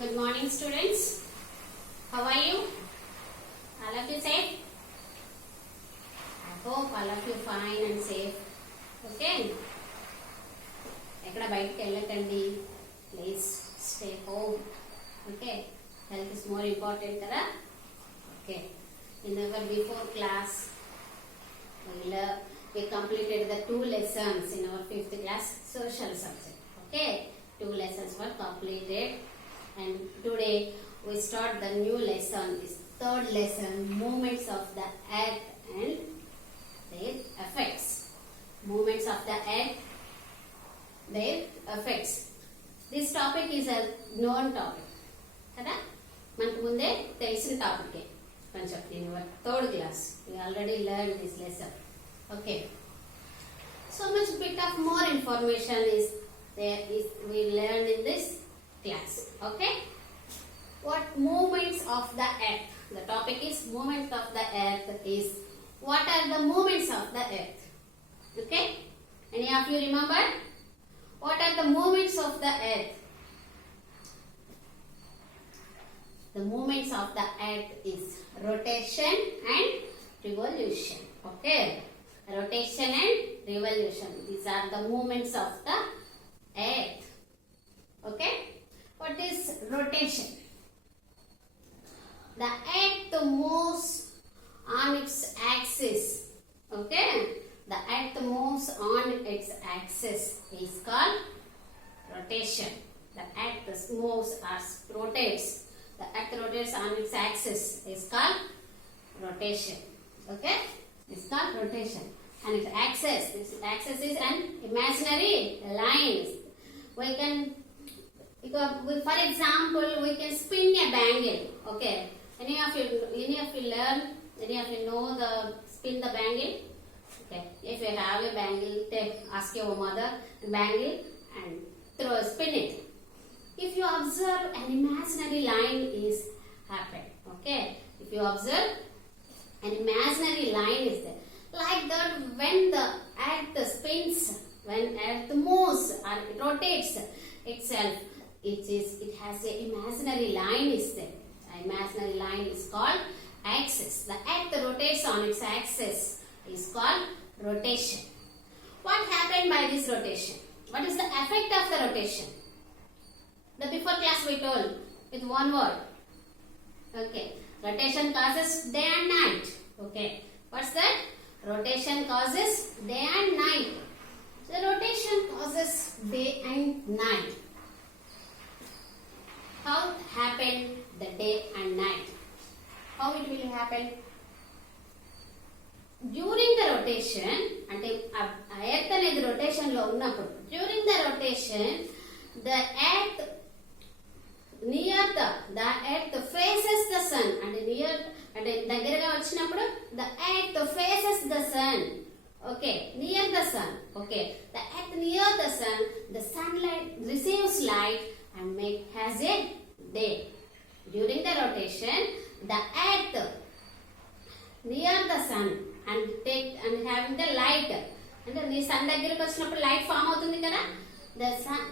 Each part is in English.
Good morning, students. How are you? All of you safe? I hope all of you fine and safe. Okay? ఎక్కడ బయటికి వెళ్ళకండి. Please stay home. Okay? Health is more important కదా? Okay. In our before class, we completed the 2 lessons in our 5th class social subject. Okay? 2 lessons were completed. And today we start the new lesson, this 3rd lesson, movements of the earth and their effects. Movements of the earth, their effects. This topic is a known topic. Kada? Manku munde telisina topic e. Koncham in our 3rd class. We already learned this lesson. Okay. So much bit of more information is there is we learned in this class. Okay, what movements of the earth? The topic is movements of the earth is what are the movements of the earth? Okay, any of you remember what are the movements of the earth? The movements of the earth is rotation and revolution. Okay, rotation and revolution, these are the movements of the earth. Okay, what is rotation? The earth moves on its axis. Okay, the earth moves on its axis is called rotation. The earth moves or rotates. The earth rotates on its axis is called rotation. Okay, it's called rotation. And its axis, this axis is an imaginary line. We can, for example, we can spin a bangle. Okay, any of you learn, any of you know the spin the bangle? Okay, if you have a bangle, ask your mother bangle and spin it. If you observe, an imaginary line is happened. Okay, if you observe, an imaginary line is there. Like that, when the earth spins, when earth moves or it rotates itself, it has a imaginary line is there. The imaginary line is called axis. The earth rotates on its axis is called rotation. What happened by this rotation? What is the effect of the rotation? The before class we told with one word. Okay, rotation causes day and night. Okay, what's that? Rotation causes day and night. The rotation causes day and night. How happened the day and night? How it will happen? During the rotation, ante earth anedi rotation lo unnappudu, during the rotation, the earth earth faces the sun. Ante near ante daggaraga vachinappudu the earth faces the sun. Okay, near the sun. Okay, the earth near the sun, the sunlight receives light and has a day. During the rotation, the earth near the sun and having the light, and the sun దగ్గరికి వచ్చినప్పుడు light form అవుతుంది కదా, the sun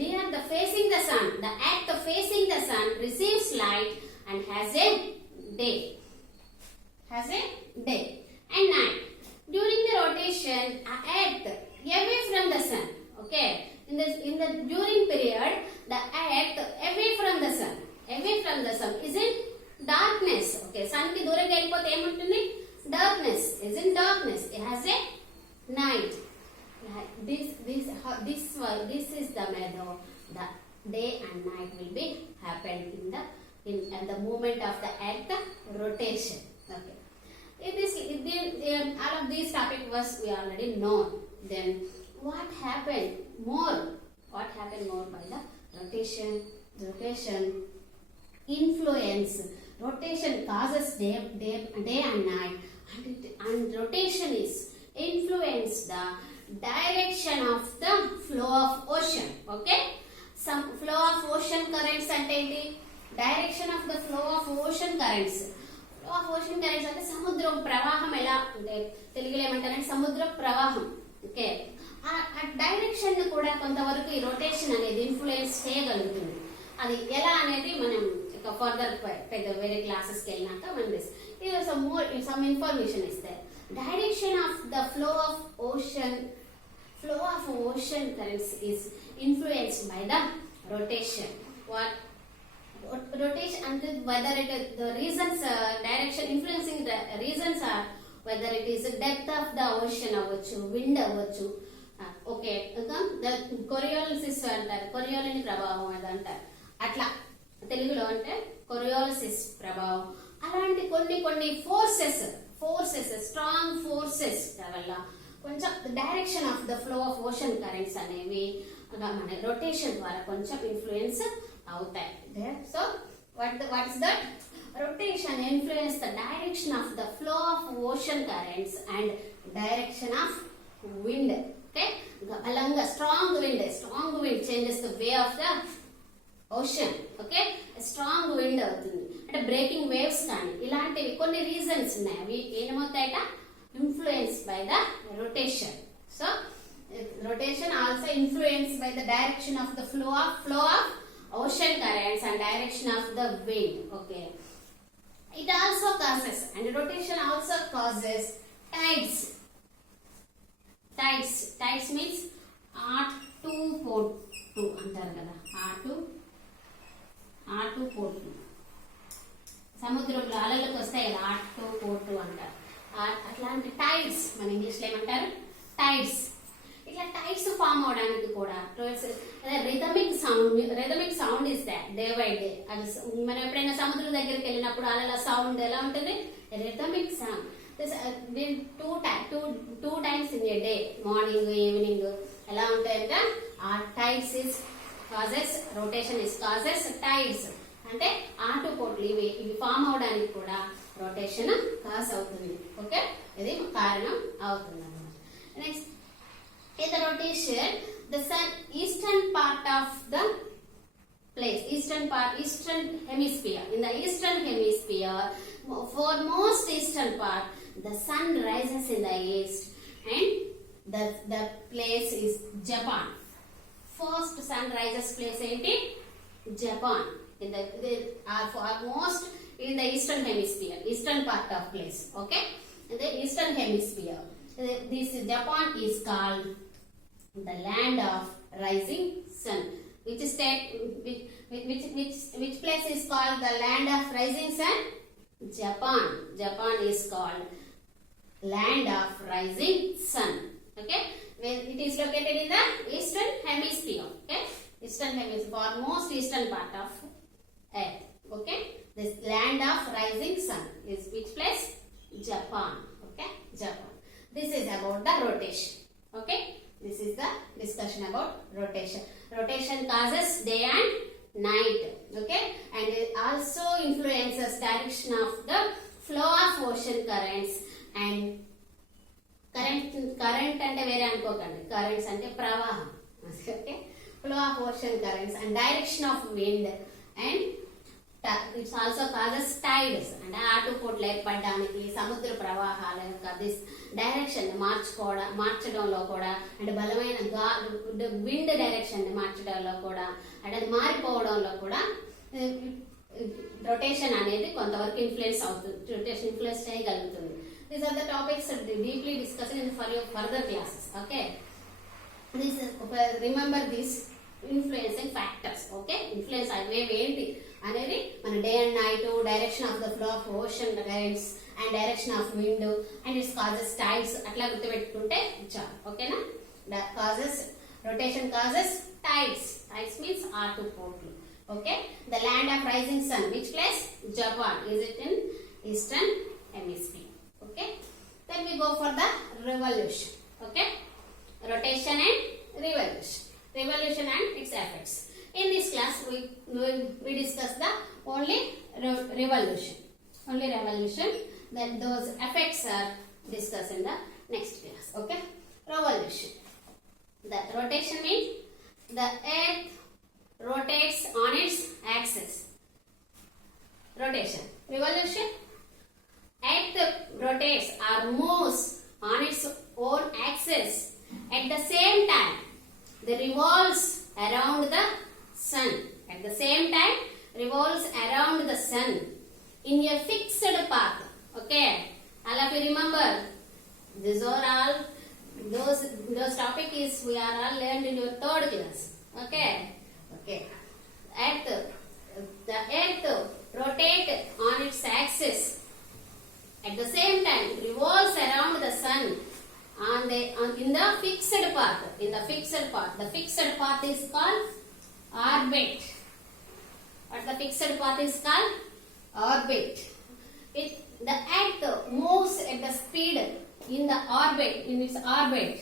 near the facing the sun, the earth facing the sun receives light and has a day. And night. During the rotation, earth away from the sun. Okay, in the during period, the earth away from the sun is in darkness. Okay, sun ki దూరంగా వెళ్ళిపోతే ఏముంటుంది? Darkness is in darkness. It has a night. This is the method. The day and night will be happen in the movement of the earth rotation. Okay. All of these topic was we already know. Then what happened more? What happened more by the rotation? Rotation influence. Rotation causes day and night, and rotation is influence the direction of the flow of ocean. Okay, some flow of ocean currents ante enti, direction of the flow of ocean currents. Ocean currents అంటే సముద్రం ప్రవాహం ఎలా అంటే తెలుగులో ఏమంటారంటే సముద్ర ప్రవాహం. Okay, ఆ డైరెక్షన్ కూడా కొంతవరకు ఈ రొటేషన్ అనేది ఇన్ఫ్లుయెన్స్ చేయగలుగుతుంది. అది ఎలా అనేది మనం ఫర్దర్ పెద్ద వేరే క్లాసెస్కి వెళ్ళినాక మనం ఇది సమ్ ఇన్ఫర్మేషన్ ఇస్తే direction of the flow of ocean currents is influenced by the rotation. What rotation and whether it is the reasons direction influencing the reasons are whether it is the depth of the ocean avvachu, wind avvachu, okay, the Coriolis అంటారు, కొరియోలిని ప్రభావం అది అంటారు. అట్లా తెలుగులో అంటే కొరియోలిసిస్ ప్రభావం. అలాంటి కొన్ని ఫోర్సెస్ స్ట్రాంగ్ ఫోర్సెస్ వల్ల కొంచెం direction of the flow of ocean currents అనేవి మన రొటేషన్ ద్వారా కొంచెం ఇన్ఫ్లుయెన్స్ అవుతాయి. So what is that? Rotation influence the direction of the flow of ocean currents and direction of wind. Okay, alanga strong wind changes the way of the ocean. Okay, strong wind అవుతుంది అంటే breaking waves కానీ ఇలాంటివి కొన్ని reasons ఉన్నాయి. అవి ఏమవుతాయట influenced by the rotation. So rotation also influenced by the direction of the flow of ocean currents and direction of the wind. Okay, it also causes, and rotation also causes tides means R2 port 2 అంటారు కదా, R2 port 2 సముద్రంలో అలలకు వస్తాయి కదా, R2 port 2 అంటారు. అట్లాంటి tides మన ఇంగ్లీష్లో ఏమంటారు, టైడ్స్. ఇట్లా టైడ్స్ ఫామ్ అవడానికి కూడా rhythmic sound is they by day. అది మనం ఎప్పుడైనా సముద్రం దగ్గరికి వెళ్ళినప్పుడు అలా సౌండ్ ఎలా ఉంటుంది, rhythmic sound. Two times in a day, morning evening ఎలా ఉంటాయంటే ఆ tides is causes, rotation is causes tides. అంటే ఆటుపోట్లు ఇవి ఫామ్ అవడానికి కూడా రొటేషన్ కాజ్ అవుతుంది. ఓకే, ఇది కారణం అవుతుంది అన్నమాట. Next, in the rotation the sun eastern part of the place, eastern hemisphere, in the eastern hemisphere, for most eastern part the sun rises in the east and the place is Japan. First sun rises place enti Japan, in the almost in the eastern hemisphere, eastern part of place. Okay, in the eastern hemisphere, this Japan is called the land of rising sun. Which state, which place is called the land of rising sun? Japan is called land of rising sun. Okay, when it is located in the eastern hemisphere. Okay, eastern hemisphere, for most eastern part of earth. Okay, this land of rising sun is which place? Japan. Okay, Japan. This is about the rotation. Okay, this is the discussion about rotation. Rotation causes day and night. Okay, and it also influences direction of the flow of ocean currents and current అంటే వేరే అనుకోకండి, currents అంటే ప్రవాహం. Okay, flow of ocean currents and direction of wind, and it also causes tides. అంటే ఆటుపోట్లు ఏర్పడడానికి సముద్ర ప్రవాహాల యొక్క డైరెక్షన్ మార్చడంలో కూడా, అంటే బలమైన విండ్ డైరెక్షన్ మార్చడంలో కూడా, అంటే అది మారిపోవడంలో కూడా రొటేషన్ అనేది కొంతవరకు ఇన్ఫ్లుయెన్స్ అవుతుంది, రొటేషన్ ఇన్ఫ్లుయెన్స్ చేయగలుగుతుంది. These are the topics deeply discussing in for your further classes. Okay, remember these influencing factors. Okay, influence అవేవి ఏంటి అనేది మన day and night, direction of the flow of ocean currents and direction of wind and its causes tides, అట్లా గుర్తుపెట్టుకుంటే చాలు. ఓకేనా, rotation causes tides means ఆటుపోట్లు. Okay, the land of rising sun, which place? Japan. Is it in eastern hemisphere? Okay, then we go for the revolution. Okay, rotation and revolution and its effects. In this class we discuss the only revolution. Then those effects are discussed in the next class. Okay, revolution. The rotation means the earth rotates on its axis. Rotation. Revolution, earth rotates or moves on its own axis. At the same time, it revolves around the sun. At the same time, revolves around the sun in a fixed path. Okay, all of you remember. These are all those topic is we are all learned in your third class. Okay, okay. The earth rotate on its axis. At the same time, revolves around the sun in the fixed path. The fixed path is called orbit. What the fixed path is called? Orbit. The earth moves at the speed in its orbit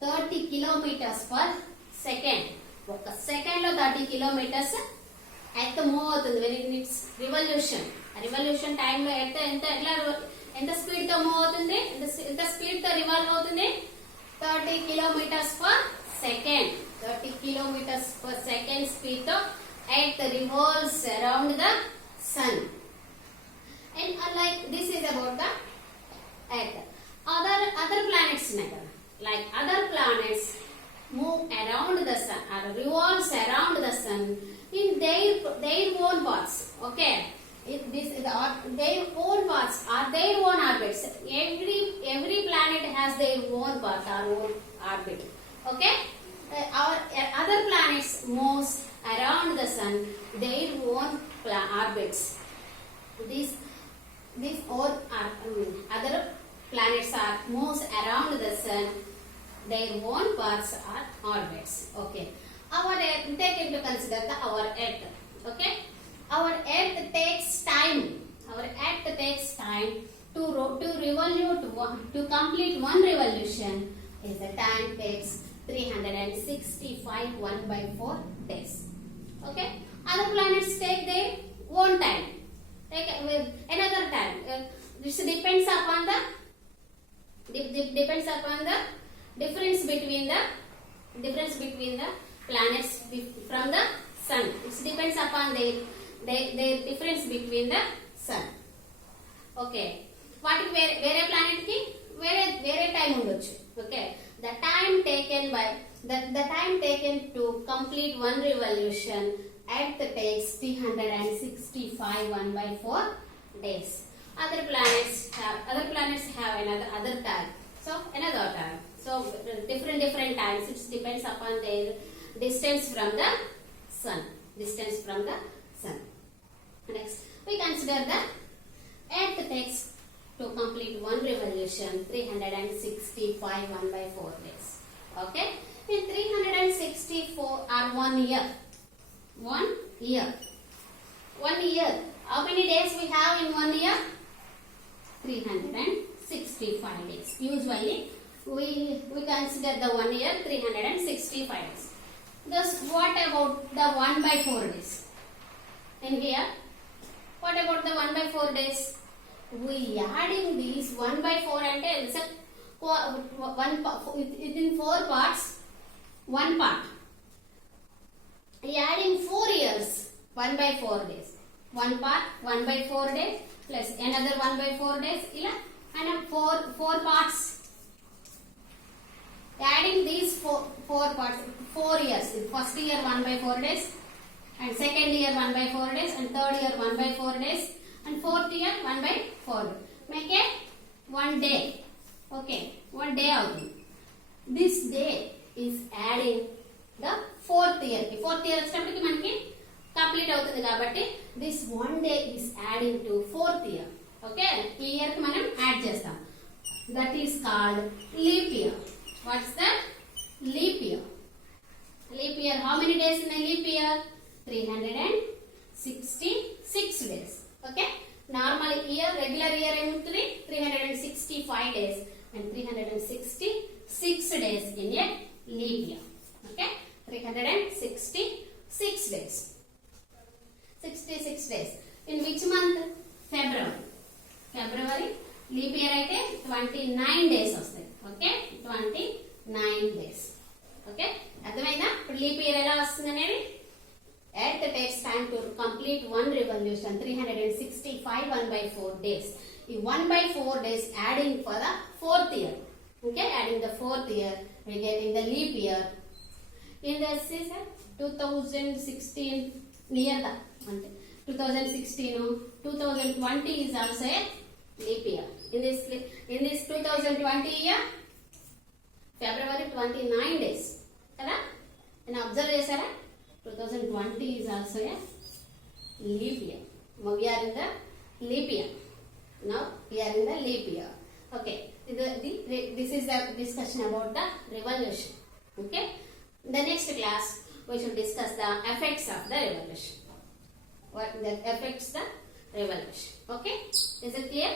30 kilometers per second. ఒక second లో 30 kilometres earth move అవుతుంది when in it's revolution time లో ఎంత speed తో move అవుతుంది, ఎంత speed తో revolve అవుతుంది? 30 kilometres per second. 30 kilometres per second speed తో earth revolves around the sun. And like this is about the earth. other planets ఉన్నాయి కదా, like other planets move around the sun or revolves around the sun in their own paths. Okay, their own paths or their own orbits. Every planet has their own path or own orbit. Okay, our other planets moves around the sun their own orbits. These all are other planets are moves around the sun. Their own paths are orbits. Okay, our earth, take into consider our earth. Okay, our earth takes time. To revolute to complete one revolution. Is the time takes 365 1/4 days. Okay, other planets take their own time. Take another time. This depends upon the difference between the planets from the sun. It depends upon their difference between the sun. Okay, వాటికి వేరే planet కి వేరే time ఉండొచ్చు. Okay, the time taken to complete one revolution, earth takes 365 1/4 days. Other planets have another time. So another time. So different times. It depends upon their distance from the sun. Next, we consider the earth takes to complete one revolution 365 1/4 days. Okay, in 364 or 1 year. 1 year. How many days we have in 1 year? 365 days. Usually we consider the 1 year 365 days. Thus, what about the 1/4 days? In here, what about the 1/4 days? We adding these 1/4 and within 4 parts, 1 part. Adding 4 years, 1/4 days. 1 part, 1/4 days plus another 1/4 days. And 4 parts. Adding these 4 parts, 4 years. First year 1/4 days, and second year 1/4 days, and third year 1/4 days, and fourth year 1/4. Make it 1 day. Okay, 1 day out. This day is adding the fourth year. Fourth year వచ్చేటప్పటికి మనకి complete అవుతుంది కాబట్టి this 1 day is adding to fourth year. Okay, ఈ year కి మనం add చేస్తాం. That is called leap year. What's that? Leap year. Leap year, how many days in a leap year? 366 days. Okay, normal year, regular year ఏముంటుంది? 365 days and 366 days in a leap year. Okay, 366 days. 66 days. In which month? February. Leap year అయితే 29 days వస్తాయి. Okay, 29 days. Okay, అర్థమైందా? ఇప్పుడు leap year ఎలా వస్తుంది అనేది. Earth takes time to complete one revolution 365 1/4 days. ఈ 1/4 days adding for the fourth year. Okay, adding the fourth year, we get in the leap year. In this is 2016 near the 2016, 2020 is also a leap year. In this 2020 year, February 29 days. Kada? And observe chesara 2020 is also a leap year. Now we are in the leap year. Now we are in the leap year. Okay. This is the discussion about the revolution. Okay. In the next class, we should discuss the effects of the revolution. What that affects the revolution. Okay. Is it clear?